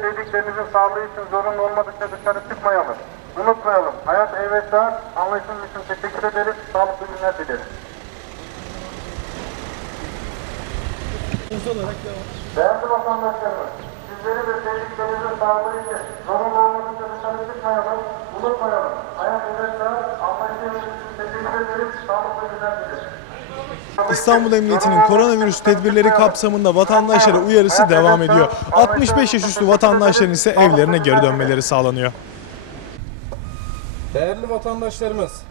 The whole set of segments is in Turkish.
sevdiklerinizin sağlığı için zorunlu olmadıkça dışarı çıkmayalım. Unutmayalım. Hayat evvetler. Anlayışınız için teşekkür ederiz. Sağlıklı günler dileriz. Değerli vatandaşlarımız, sizleri ve sevdiklerinizin sağlığı için zorunlu olmadıkça dışarı çıkmayalım. Unutmayalım. Hayat evvetler. Anlayışınız için teşekkür ederiz. Sağlıklı günler dileriz. İstanbul Emniyeti'nin koronavirüs tedbirleri kapsamında vatandaşlara uyarısı devam ediyor. 65 yaş üstü vatandaşların ise evlerine geri dönmeleri sağlanıyor. Değerli vatandaşlarımız,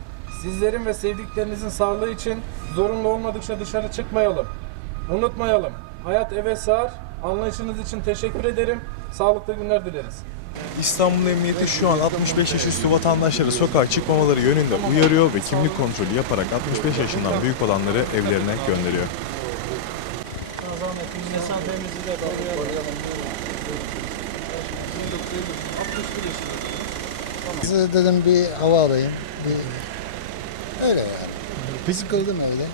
sizlerin ve sevdiklerinizin sağlığı için zorunlu olmadıkça dışarı çıkmayalım. Unutmayalım. Hayat eve sığar. Anlayışınız için teşekkür ederim. Sağlıklı günler dileriz. İstanbul Emniyeti şu an 65 yaş üstü vatandaşları sokağa çıkmamaları yönünde uyarıyor ve kimlik kontrolü yaparak 65 yaşından büyük olanları evlerine gönderiyor. Size dedim bir hava alayım. Bir... Öyle yani. Peki Sıkıldım evde.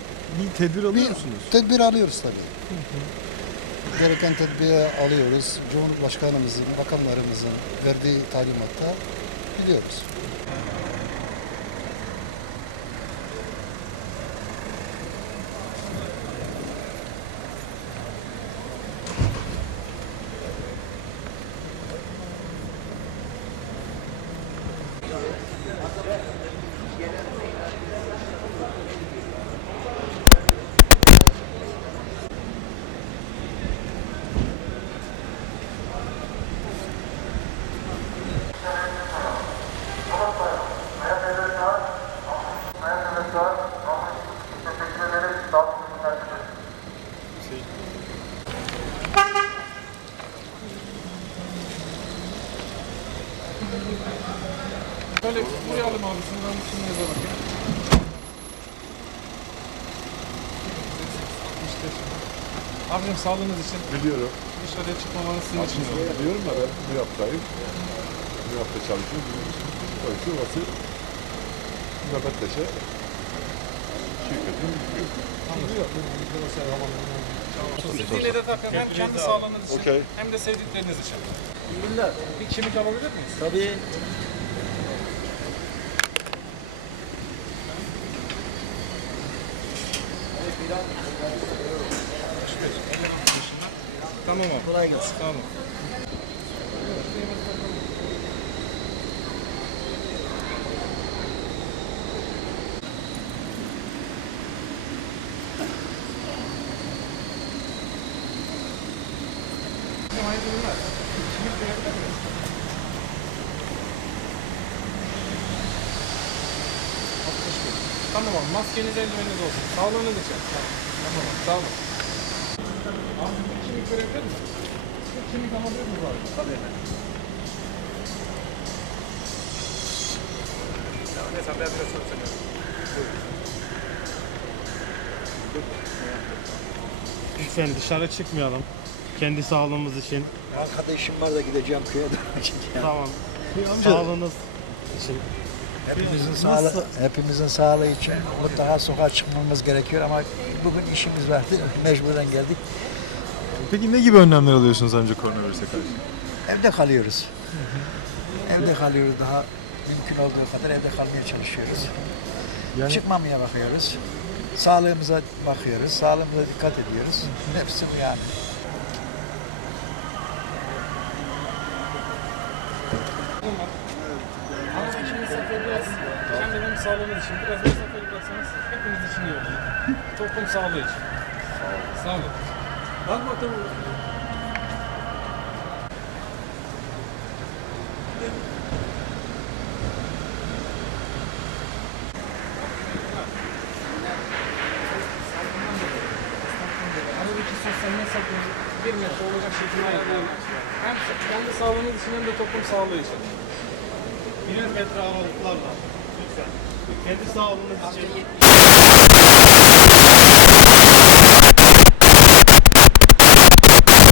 bir tedbir alıyor Bir musunuz? tedbir alıyoruz tabii. Gereken tedbiri alıyoruz. Cumhurbaşkanımızın, Başkanımızın, bakanlarımızın verdiği talimatta gidiyoruz. Böyle buraya alayım abi. Şunu ben şimdi yazalım. İşte şimdi. Abicim sağlığınız için Biliyorum. dışarıya çıkmamanız sizin için. Biliyorum da ben bir haftayım. Bir hafta çalışıyorum. Oysa orası Mehmetleşe şirketin gidiyor. Siz yine de takın hem kendi sağlığınız için Okey. hem de sevdikleriniz için. Bir kimlik alabilir miyiz? Tabii Tamam abi. kolay gelsin. Tamam. Hayırlı günler. Kimlik verebilir miyiz? Altmış bir. Tamam abi. Maskeniz eldiveniniz olsun. Sağlığınız için. Tamam. Sağ olun. Abi misin? Bir kimlik alabilir miyiz abi? Tabii efendim. Neyse ben biraz sonra söylüyorum. Lütfen dışarı çıkmayalım. Kendi sağlığımız için. Bankada işim var da gideceğim köye Tamam. Sağlığınız için. Hepimizin sağlığı, hepimizin sağlığı için mutlaka sokağa çıkmamız gerekiyor ama bugün işimiz vardı. Mecburen geldik. Peki ne gibi önlemler alıyorsunuz amca koronavirüse karşı? Evde kalıyoruz. Evde kalıyoruz daha mümkün olduğu kadar evde kalmaya çalışıyoruz. Yani- Çıkmamaya bakıyoruz. Sağlığımıza bakıyoruz. Sağlığımıza dikkat ediyoruz. Hepsi bu yani. Ama ikinci sefer biraz kendi benim sağlığımız için biraz mesafe bıraksanız hepimiz için iyi olur. Toplum sağlığı için. Sağ olun. Bak bakalım. Bir metre olacak şekilde ayarlayalım. Hem kendi sağlığınız için hem de toplum sağlığı için. Bir metre aralıklarla. Lütfen. Kendi sağlığınız için.